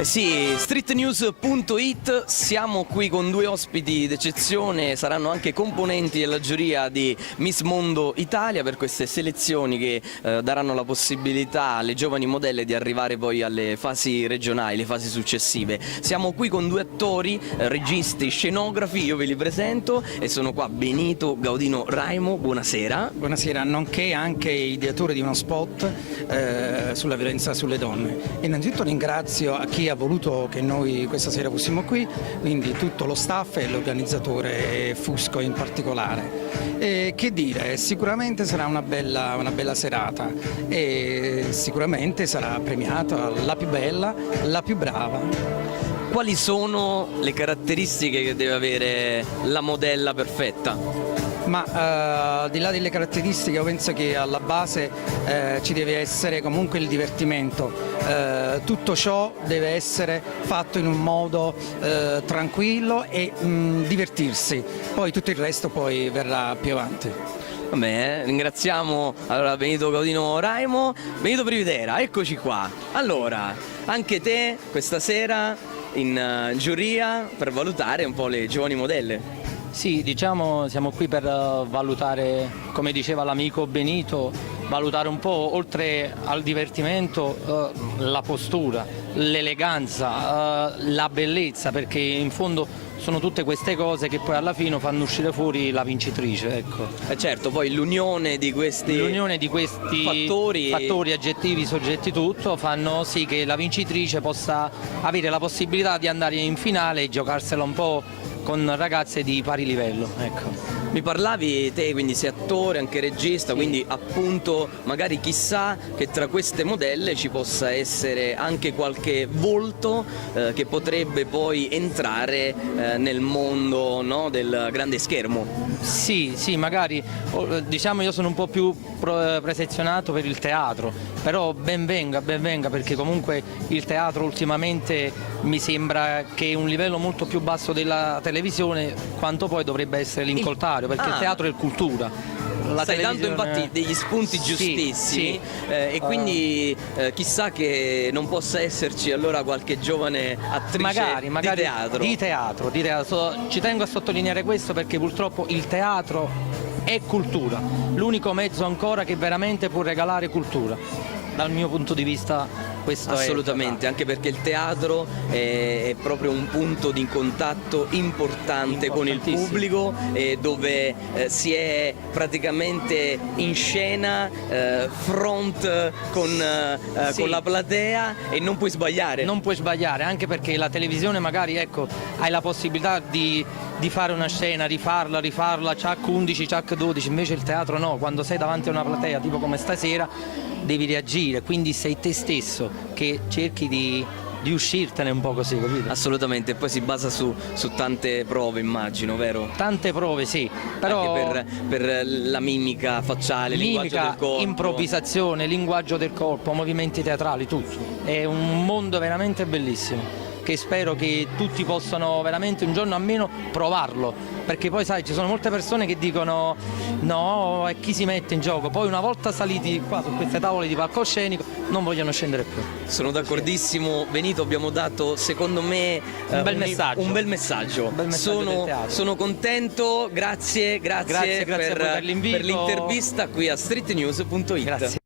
Sì, streetnews.it, siamo qui con due ospiti d'eccezione, saranno anche componenti della giuria di Miss Mondo Italia per queste selezioni che daranno la possibilità alle giovani modelle di arrivare poi alle fasi regionali, le fasi successive. Siamo qui con due attori, registi, scenografi, io ve li presento e sono qua Benito Gaudino Raimo, buonasera. Buonasera, nonché anche ideatore di uno spot sulla violenza sulle donne. Innanzitutto ringrazio a chi ha voluto che noi questa sera fossimo qui, quindi tutto lo staff e l'organizzatore Fusco in particolare. E che dire, sicuramente sarà una bella serata e sicuramente sarà premiata la più bella, la più brava. Quali sono le caratteristiche che deve avere la modella perfetta? Ma al di là delle caratteristiche io penso che alla base ci deve essere comunque il divertimento, tutto ciò deve essere fatto in un modo tranquillo e divertirsi, poi tutto il resto poi verrà più avanti. Vabbè, ringraziamo allora Benito Gaudino Raimo. Benito Prividera, eccoci qua. Allora, anche te questa sera in giuria per valutare un po' le giovani modelle. Sì, diciamo siamo qui per valutare, come diceva l'amico Benito, valutare un po' oltre al divertimento la postura, l'eleganza, la bellezza, perché in fondo sono tutte queste cose che poi alla fine fanno uscire fuori la vincitrice. Ecco. Certo, poi l'unione di questi fattori, aggettivi, soggetti, tutto, fanno sì che la vincitrice possa avere la possibilità di andare in finale e giocarsela un po' con ragazze di pari livello. Ecco. Mi parlavi te, quindi sei attore, anche regista, sì. Quindi appunto magari chissà che tra queste modelle ci possa essere anche qualche volto che potrebbe poi entrare nel mondo, no, del grande schermo. Sì, magari diciamo io sono un po' più presezionato per il teatro, però ben venga perché comunque il teatro ultimamente mi sembra che è un livello molto più basso della televisione, quanto poi dovrebbe essere l'incoltario, perché il teatro è cultura. Stai dando infatti degli spunti giustissimi, sì. E quindi chissà che non possa esserci allora qualche giovane attrice magari di teatro. Di teatro. Ci tengo a sottolineare questo perché purtroppo il teatro è cultura, l'unico mezzo ancora che veramente può regalare cultura. Dal mio punto di vista questo assolutamente, anche perché il teatro è proprio un punto di contatto importante con il pubblico, dove si è praticamente in scena, front con la platea e non puoi sbagliare. Non puoi sbagliare, anche perché la televisione magari, ecco, hai la possibilità di fare una scena, rifarla, ciak 11, ciak 12, invece il teatro no, quando sei davanti a una platea tipo come stasera devi reagire, quindi sei te stesso che cerchi di uscirtene un po' così, capito? Assolutamente, e poi si basa su tante prove, immagino, vero? Tante prove, sì, però anche per la mimica facciale, linguaggio del corpo, improvvisazione, linguaggio del corpo, movimenti teatrali, tutto. È un mondo veramente bellissimo, che spero che tutti possano veramente un giorno almeno provarlo, perché poi sai, ci sono molte persone che dicono no, e chi si mette in gioco, poi una volta saliti qua su queste tavole di palcoscenico non vogliono scendere più. Sono d'accordissimo, Benito, abbiamo dato secondo me un bel messaggio. Sono contento, grazie per l'invito, per l'intervista qui a streetnews.it. Grazie.